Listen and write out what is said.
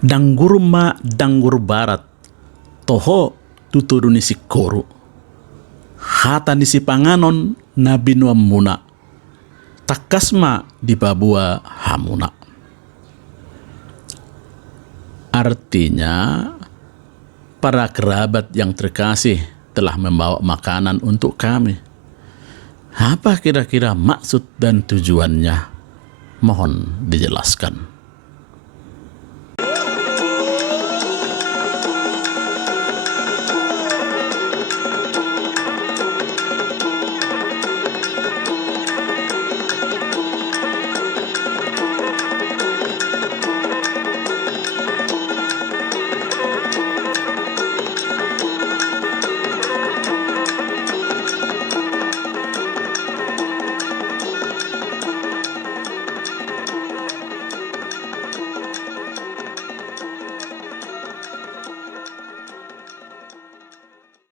Danggurma danggur barat toho tutuduni si koru. Hata ni si panganon na binuam muna. Takasma di babua hamuna. Artinya, para kerabat yang terkasih telah membawa makanan untuk kami. Apa kira-kira maksud dan tujuannya? Mohon dijelaskan.